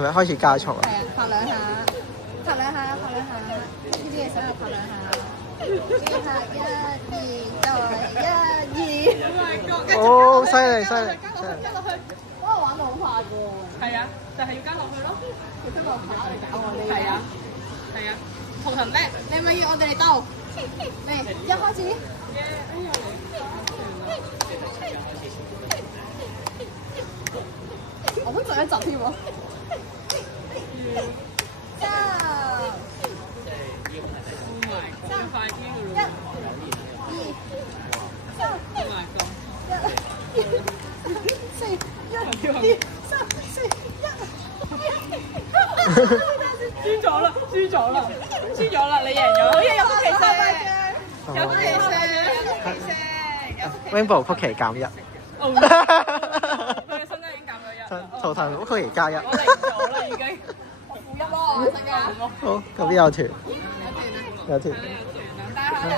係咪開始加速啊？係啊，拍兩下，拍兩下，拍兩下，呢啲嘢手又拍兩下，呢下1、2，再1、2。哦，犀利犀利！加落去，哇！玩到好快㗎喎。係啊，就係要加落去咯。你真係跑嚟搞我呢？係啊，係啊，圖騰叻。你係咪要我哋嚟鬥？嚟，一開始。我都上一集添喎。三。快啲㗎1、咯。 2、3。Oh my god！ 1、2、4、1、2、3、4、1。輸咗啦！輸咗啦！輸咗啦！你贏咗！好嘢，有福氣聲！有福氣聲！有福氣聲！ Rainbow 曲奇減1。佢嘅身家已經減咗1。圖騰曲奇加1。我嚟咗啦已經。負1咯，身家。好，咁邊有團？有團啊！有團。但係可能